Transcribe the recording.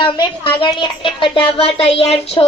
તમે ફાગણિયાને વધાવવા તૈયાર છો?